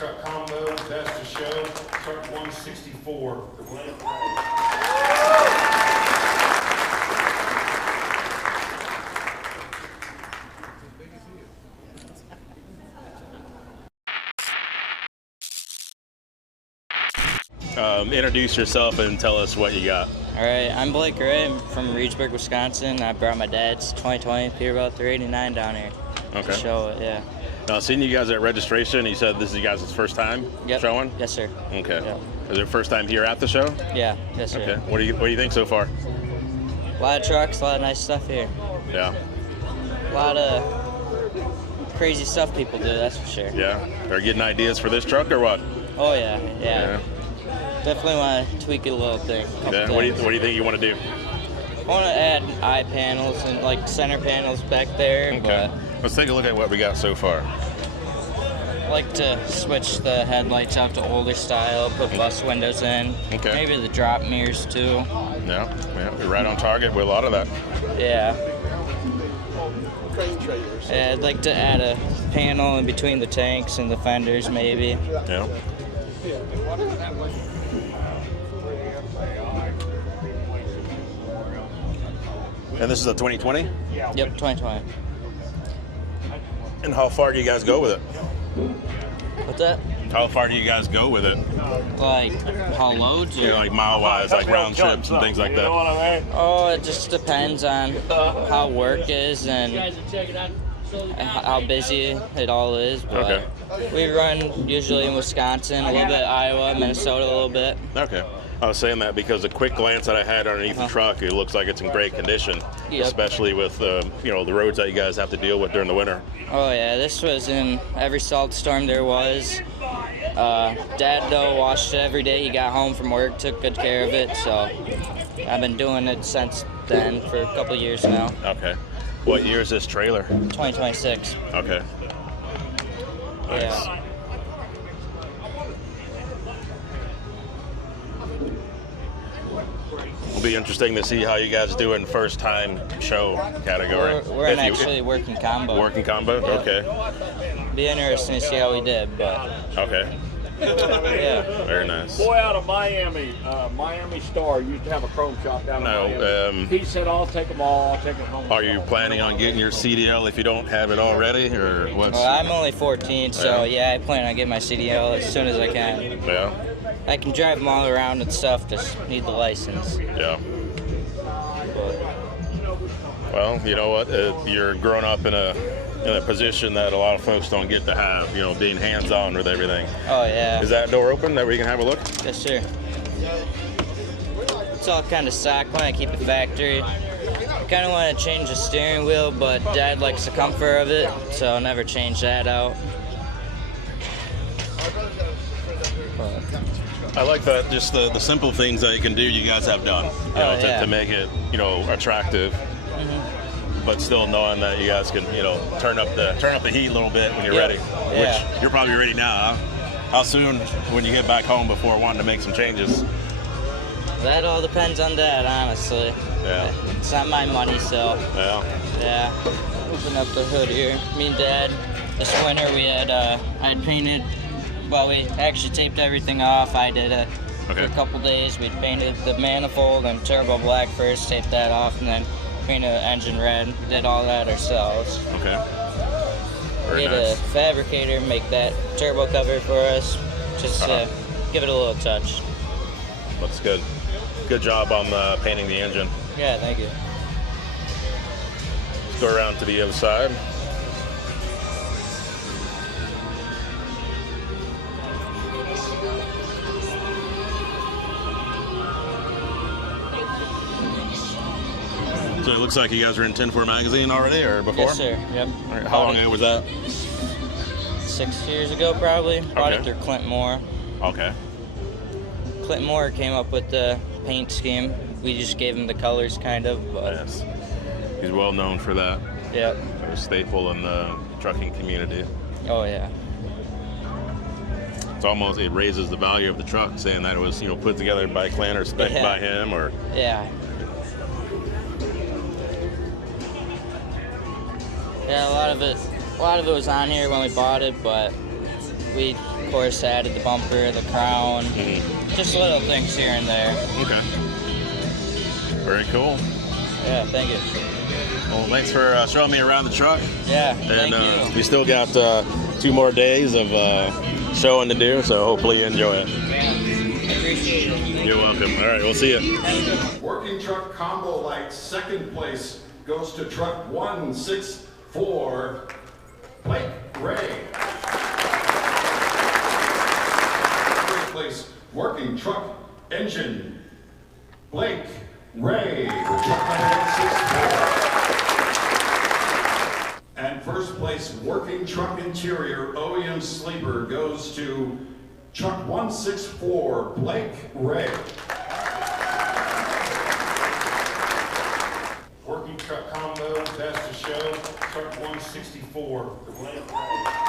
truck combo, best to show, truck 164. Introduce yourself and tell us what you got. All right, I'm Blake Ray. I'm from Reedsburg, Wisconsin. I brought my dad's 2020 Peterbilt 389 down here to show it, yeah. Seeing you guys at registration, you said this is you guys' first time showing? Yes, sir. Okay. Yep. Is it first time here at the show? Yeah, yes, sir. Okay. What do you think so far? A lot of trucks, a lot of nice stuff here. Yeah. A lot of crazy stuff people do, that's for sure. Yeah. Are you getting ideas for this truck or what? Oh, yeah. Definitely want to tweak it a little thing. Yeah. What do you think you want to do? I want to add eye panels and like center panels back there. Okay. But let's take a look at what we got so far. I like to switch the headlights out to older style, put bus windows in. Okay. Maybe the drop mirrors too. Yeah, you're right on target with a lot of that. Yeah. Yeah, I'd like to add a panel in between the tanks and the fenders maybe. Yeah. And this is a 2020? Yep, 2020. And how far do you guys go with it? What's that? How far do you guys go with it? Like, how loads? Or? Yeah, like mile-wise, like round trips and things like that. Oh, it just depends on how work is and how busy it all is. But we run usually in Wisconsin, a little bit Iowa, Minnesota a little bit. Okay. I was saying that because a quick glance that I had underneath the truck, it looks like it's in great condition, especially with the roads that you guys have to deal with during the winter. Oh yeah, this was in every salt storm there was. Dad though washed it every day. He got home from work, took good care of it. So I've been doing it since then for a couple years now. Okay. What year is this trailer? 2026. Okay. Nice. Yeah. It'll be interesting to see how you guys do in first time show category. We're in actually working combo. Working combo? Okay. Be interesting to see how we did, but. Okay. Yeah. Very nice. Boy out of Miami, Miami Star used to have a chrome shop down in Miami. He said, I'll take them all, I'll take it home. Are you planning on getting your CDL if you don't have it already, or what's? Well, I'm only 14, so yeah, I plan on getting my CDL as soon as I can. Yeah. I can drive them all around and stuff, just need the license. Yeah. But. Well, you know what? You're growing up in a position that a lot of folks don't get to have, being hands-on with everything. Oh, yeah. Is that door open that we can have a look? Yes, sir. It's all kind of stock when I keep the factory. I kind of want to change the steering wheel, but Dad likes the comfort of it, so I'll never change that out. But. I like that, just the simple things that you can do, you guys have done, to make it, attractive. But still knowing that you guys can, turn up the heat a little bit when you're ready. Which you're probably ready now. Huh? How soon when you get back home before wanting to make some changes? That all depends on Dad, honestly. Yeah. It's not my money, so. Yeah. Open up the hood here. Me and Dad, this winter I had painted. Well, we actually taped everything off. I did it for a couple days. We painted the manifold and turbo black first, taped that off, and then painted the engine red. Did all that ourselves. Okay. We had a fabricator make that turbo cover for us, just give it a little touch. Looks good. Good job on painting the engine. Yeah, thank you. Let's go around to the other side. So it looks like you guys were in 10-4 magazine already, or before? Yes, sir. Yep. All right. How long ago was that? 6 years ago, probably. Bought it through Clint Moore. Okay. Clint Moore came up with the paint scheme. We just gave him the colors, kind of. But... Yes. He's well known for that. Yep. They're a staple in the trucking community. Oh, yeah. It's almost, it raises the value of the truck, saying that it was, put together by Clint or spec by him, or. Yeah. Yeah, a lot of it was on here when we bought it, but we of course added the bumper, the crown, just little things here and there. Okay. Very cool. Yeah, thank you. Well, thanks for showing me around the truck. Yeah, and thank you. we still got 2 more days of showing to do, so hopefully you enjoy it. Yeah, I appreciate it. You're welcome. All right, we'll see you. Working truck combo light, second place goes to truck 164, Blake Ray. Third place, working truck engine, Blake Ray, for truck number 164. And first place, working truck interior, OEM sleeper, goes to truck 164, Blake Ray. Working truck combo, best to show, truck 164, Blake Ray.